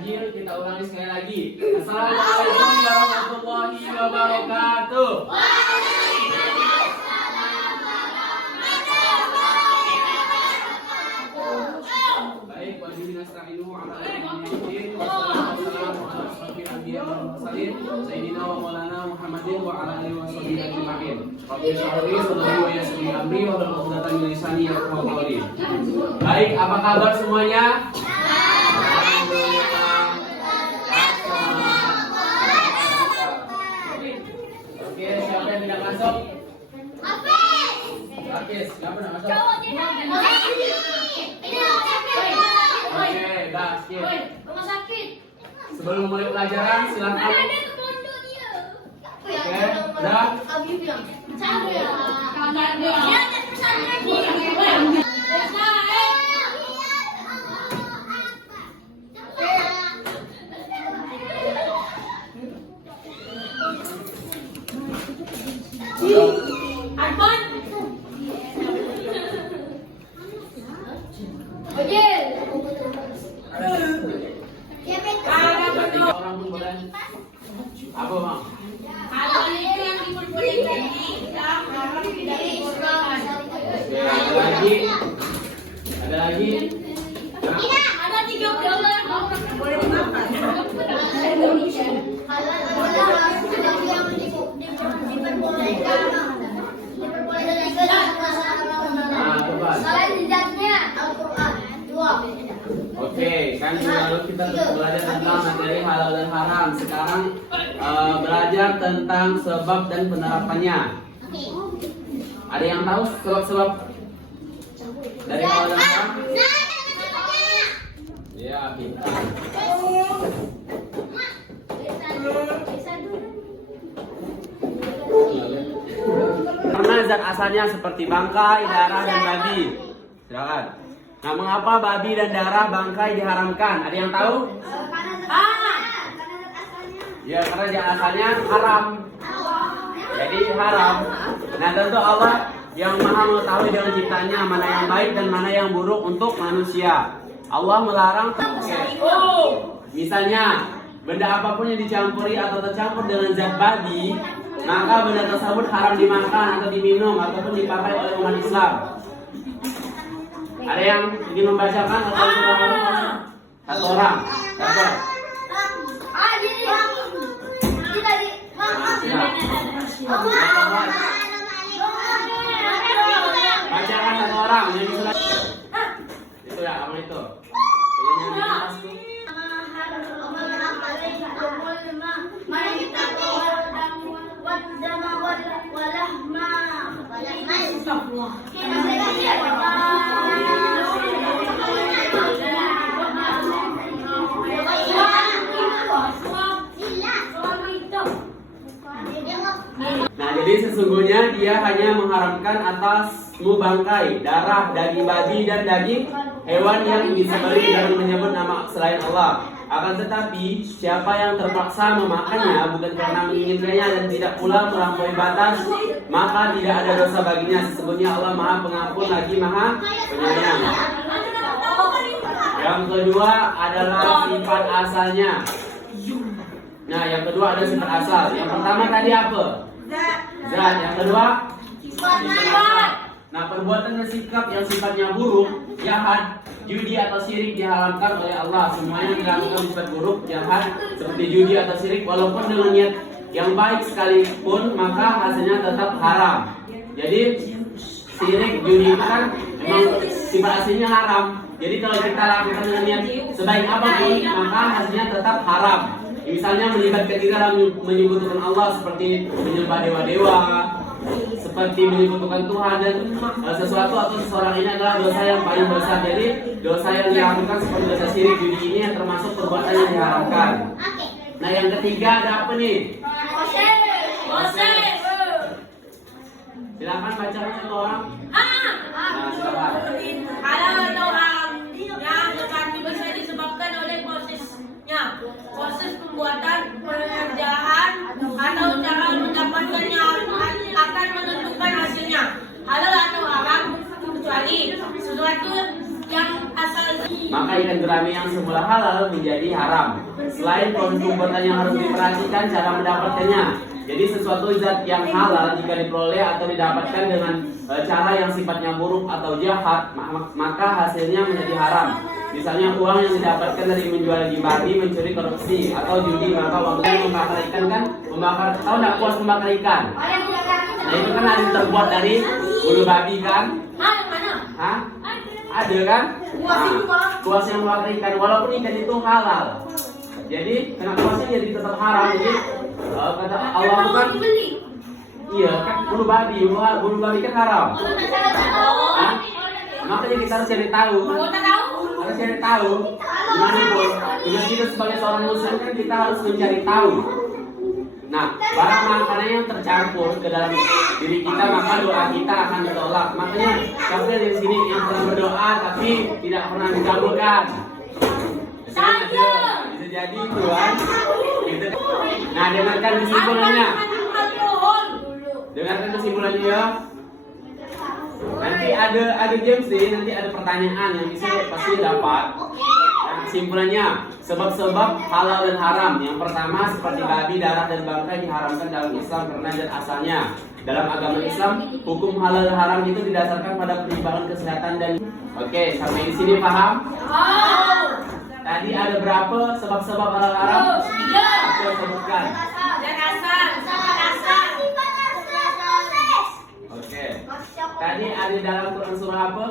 ganjil, kita ulangi sekali lagi. Assalamualaikum warahmatullahi wabarakatuh. Baik, wabillahi nasta'inu ala al-mu'minin wassalamu ala asrofil anbiya wal mursalin sayyidina wa maulana Muhammadin wa ala alihi wa sahbihi ajma'in. Rabbi shrah li sadri wa yassir li amri wa hlul 'uqdatam min lisani yafqahu qawli. Baik, apa kabar semuanya? Oke, siapa yang tidak masuk? Hafiz, siapa yang masuk? Oke, dah, skip. Rumah sakit. Sebelum mulai pelajaran, silakan. Oke, dah. Orang pun boleh. Apa, Bang? Ada lagi? Ada lagi? Ada 30 boleh makan. Oke, kan lalu kita belajar tentang materi halal dan haram. Sekarang belajar tentang sebab dan penerapannya. Ada yang tahu sebab-sebab dari halal dan haram? Ya, kita. Karena zat asalnya seperti bangkai, darah, dan babi. Silakan. Nah, mengapa babi dan darah bangkai diharamkan? Ada yang tahu? Ya, karena zat asalnya haram. Jadi haram. Nah, tentu Allah yang maha mengetahui dengan ciptanya mana yang baik dan mana yang buruk untuk manusia. Allah melarang. Misalnya, benda apapun yang dicampuri atau tercampur dengan zat babi, maka benda tersebut haram dimakan atau diminum ataupun dipakai oleh umat Islam. Ada yang ingin membacakan atau satu orang? Satu. Bacakan satu orang. Itu ya, kamu itu. Nah, jadi sesungguhnya dia hanya mengharamkan atasmu bangkai, darah, daging babi dan daging hewan yang disembelih dan menyebut nama selain Allah. Akan tetapi, siapa yang terpaksa memakannya bukan karena menginginkannya dan tidak pula melampaui batas, maka tidak ada dosa baginya. Sesungguhnya Allah Maha Pengampun lagi Maha Penyayang. Yang kedua adalah sifat asalnya. Nah, yang kedua ada sifat asal. Yang pertama tadi apa? Zat. Yang kedua sifat asal. Nah, perbuatan dan sikap yang sifatnya buruk, jahat, judi atau syirik diharamkan oleh Allah. Semuanya dilakukan sifat buruk, jahat, seperti judi atau syirik, walaupun dengan niat yang baik sekalipun, maka hasilnya tetap haram. Jadi syirik, judi itu kan memang sifat aslinya haram. Jadi kalau kita lakukan dengan niat sebaik apapun, maka hasilnya tetap haram. Misalnya melibatkan diri dalam menyebutkan Allah seperti menyembah dewa-dewa, seperti menyebutkan Tuhan, dan sesuatu atau seseorang ini adalah dosa yang paling besar. Jadi dosa yang diharamkan seperti dosa syirik, judi ini yang termasuk perbuatan yang diharamkan. Nah, yang ketiga ada apa nih? Silakan bacakan satu orang. Nah, silakan. Halal atau haram yang tetapi bisa disebabkan oleh prosesnya, proses pembuatan, pengerjaan atau cara mendapatkannya akan menentukan hasilnya. Halal atau haram kecuali sesuatu yang asal. Maka ikan gurame yang semula halal menjadi haram. Selain proses pembuatan yang harus diperhatikan cara mendapatkannya. Jadi sesuatu zat yang halal jika diperoleh atau didapatkan dengan cara yang sifatnya buruk atau jahat, maka hasilnya menjadi haram. Misalnya uang yang didapatkan dari menjual babi, mencuri, korupsi, atau judi, maka uangnya membakar ikan kan? Tahu nggak kuas membakar ikan? Nah itu kan ada yang terbuat dari bulu babi kan? Hah? Ada kan? Kuas yang membakar ikan, walaupun ikan itu halal. Jadi kena kuasnya jadi tetap haram. Jadi kata Allah itu kan, iya kan bulu babi kan haram. Hah? Makanya kita harus cari tahu. Harus cari tahu gimana itu. Dengan kita sebagai seorang muslim kan kita harus mencari tahu. Nah, barang makanan yang tercampur ke dalam diri kita maka doa kita akan ditolak. Makanya kafir di sini yang pernah berdoa tapi tidak pernah dikabulkan. Bisa jadi itu kan. Nah, dengarkan kesimpulannya. Dengarkan kesimpulannya ya. Nanti ada game sih, nanti ada pertanyaan yang bisa pasti dapat. Nah, kesimpulannya, sebab-sebab halal dan haram. Yang pertama seperti babi, darah dan bangkai diharamkan dalam Islam karena zat asalnya. Dalam agama Islam, hukum halal dan haram itu didasarkan pada pertimbangan kesehatan dan. Oke, sampai di sini paham? Tadi ada berapa sebab-sebab halal haram? 3. Oke, sebutkan. Oke. Tadi ada dalam Quran surah apa?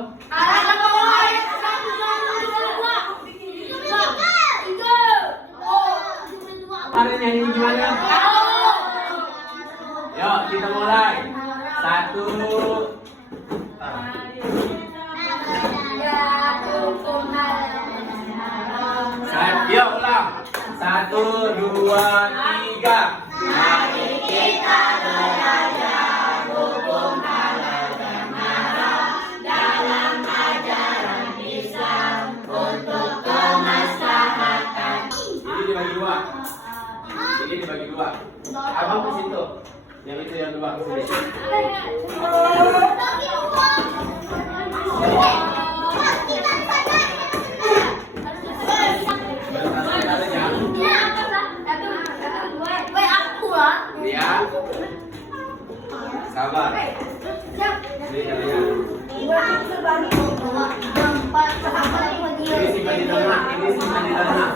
Kemarin yang ini gimana? Yuk kita mulai. 1. Yuk ulang. 1, 2, 3. Mari kita belajar hukum halal dan haram dalam ajaran Islam untuk kemaslahatan. Ini dibagi dua. Ini dibagi dua. Abang ke situ. Yang itu yang dua ke sini. Ya. Sabar. Ini kalian. Ini simpan di tengah. Ini simpan di tengah. Simpan di tengah.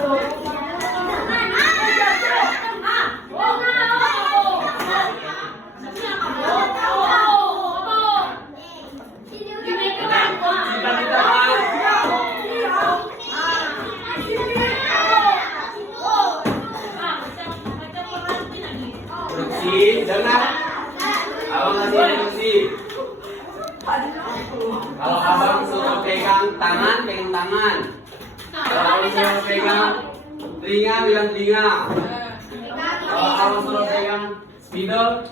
Dengar, abang kasih instruksi. Kalau abang suruh pegang tangan, pegang tangan. Kalau abang suruh pegang telinga, bilang telinga. Kalau abang suruh pegang spidol,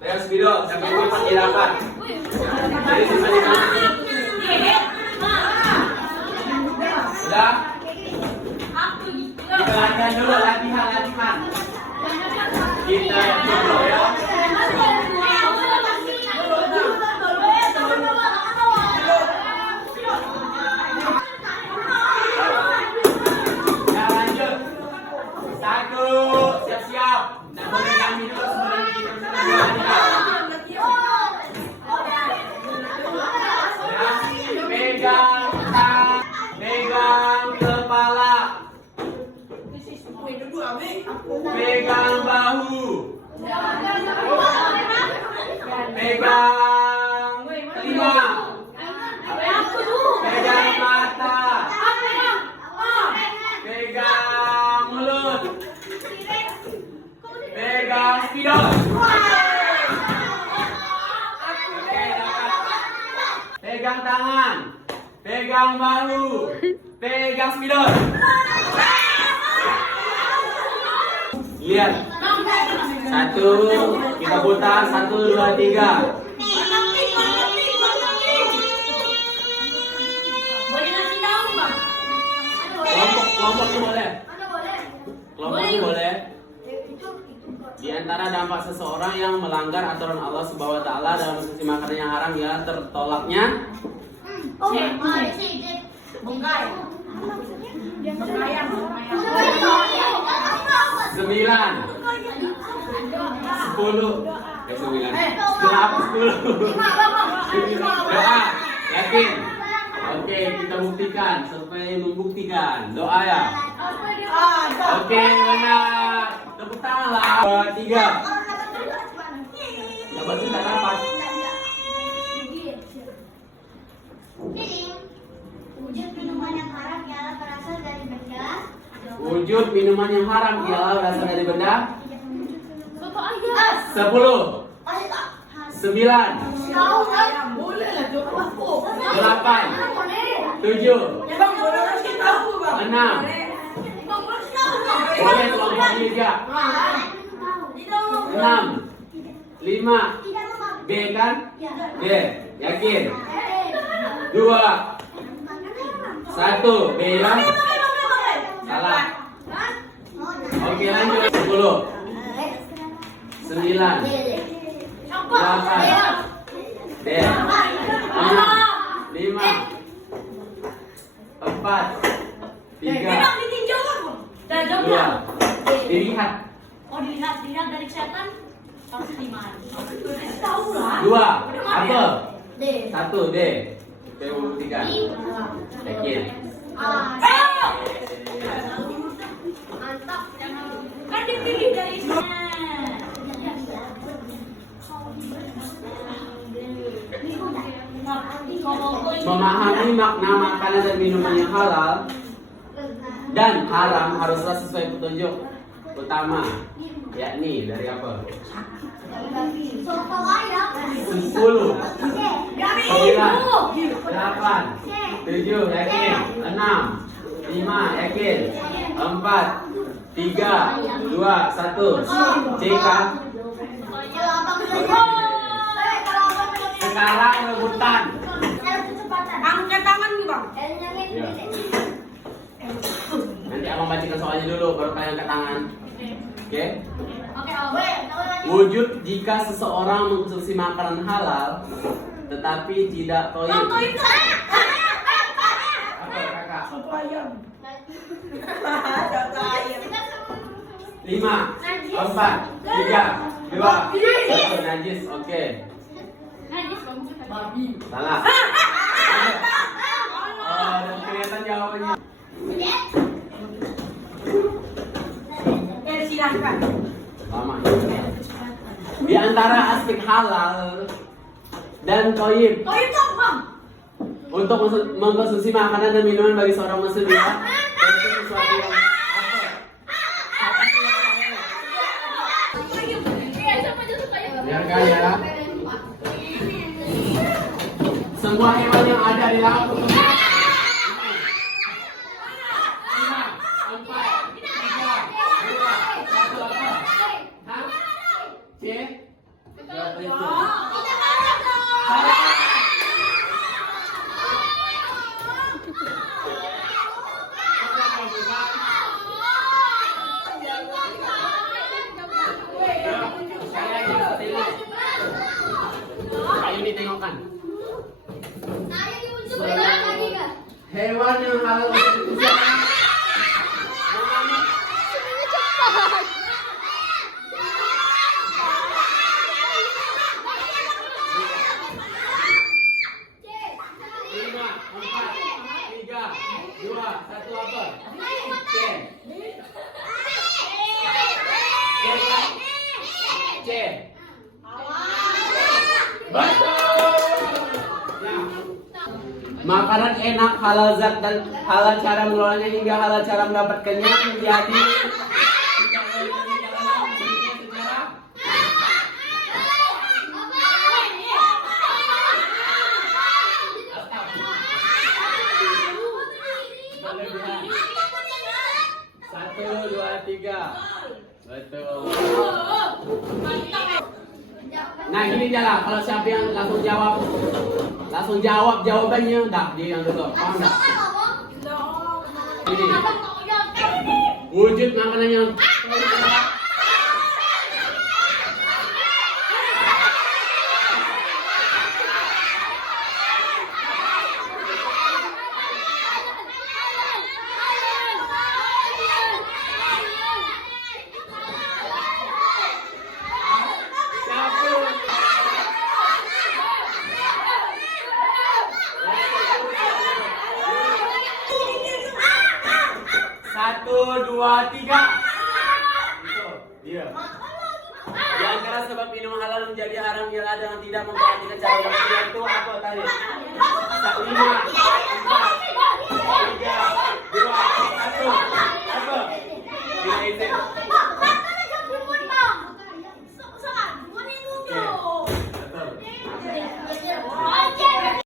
pegang spidol sampai cepat dia dapat. Jadi simpan di tangan. Sudah? Kita latihan dulu, latihan. Kita dulu ya. Nah lanjut. 1, siap-siap. Nah boleh kami dulu sebelum kita pegang kepala. Pegang bahu. Pegang telinga. Pegang mata. Pegang mulut. Pegang spidol. Pegang tangan. Pegang bahu. Pegang spidol. Lihat. 1, kita putar 1, 2, 3. Boleh ngasih tahu bang? Kelompoknya boleh. Kelompoknya boleh. Di antara dampak seseorang yang melanggar aturan Allah Subhanahu wa taala dalam mengonsumsi makanan yang haram ya tertolaknya Bongkar. Sembayang. 9. 10. 9. Kenapa 10? Doa. Yakin? Oke, kita buktikan. Sampai membuktikan. Doa ya. Oke, benar. Tepuk tangan lah. 3. Dapat tidak dapat. Wujud minuman yang haram ialah berasal dari benda. Wujud minuman yang haram ialah berasal dari benda. Soto ayam. 10. 9. Boleh lah, coba aku. 8. 7. Bang, boleh kasih tahu, Bang. 6. Boleh kelompok juga. 6. 5. B kan? B. Yakin? 2. 1. B ya? Salah. Oke, lanjut. 10. 9. 8. B. 6. 5. 4. 3. Ditinjau, Bang. Dah, 2. jawabnya. Dilihat. Oh, dilihat dari kesehatan. Pasti 5. Tahu lah. 2. Apa? D. 1. D. Saya mau buktikan. Yakin? Mantap. Kan dipilih dari Memahami makna makanan dan minuman yang halal dan haram haruslah sesuai petunjuk utama, yakni dari apa? Soto ayam. 10. 9. 8. 7. Yakin? 6. 5. Yakin? 4. 3. 2. 1. C kah? Kalau abang saja. Kalau abang saja. Sekarang rebutan. Kecepatan. angkat tangan nih, Bang. Ya. Nanti abang bacakan soalnya dulu, baru kalian angkat tangan. Oke? Oke, Om. Wujud jika seseorang mengkonsumsi makanan halal, tetapi tidak toyib. Contoh itu. Apa kakak? Soto ayam. 5, 4, 3, 2, 1. Najis, oke. Salah. Oh, udah kelihatan jawabannya. Silahkan. Lama. Di antara aspek halal dan toyib Oh, itu, Bang. untuk mengkonsumsi makanan dan minuman bagi seorang muslim ya, itu sesuatu yang biarkan ya. Semua hewan yang ada di laut. 5, 4, 3, 2, 1, apa? Hah? C? Berapa itu? Salah. Ayo ditengokkan. Hewan yang halal untuk dikonsumsi. Lima, 4, 3, 2, 1 apa? C. C. Betul. Ya. Makanan enak, halal zat dan halal cara mengelolanya hingga halal cara mendapatkannya menjadi satu, dua, tiga. Betul. Nah gini aja lah, kalau siapa yang langsung jawab jawabannya, dah dia yang dulu. Paham nggak? Ini wujud makanan yang 2, 3. Itu, dia. Jangan keras sebab minum halal menjadi haram yang ada yang tidak memperhatikan cara berpikir itu apa tadi? 5, 4, 3, 2, 1.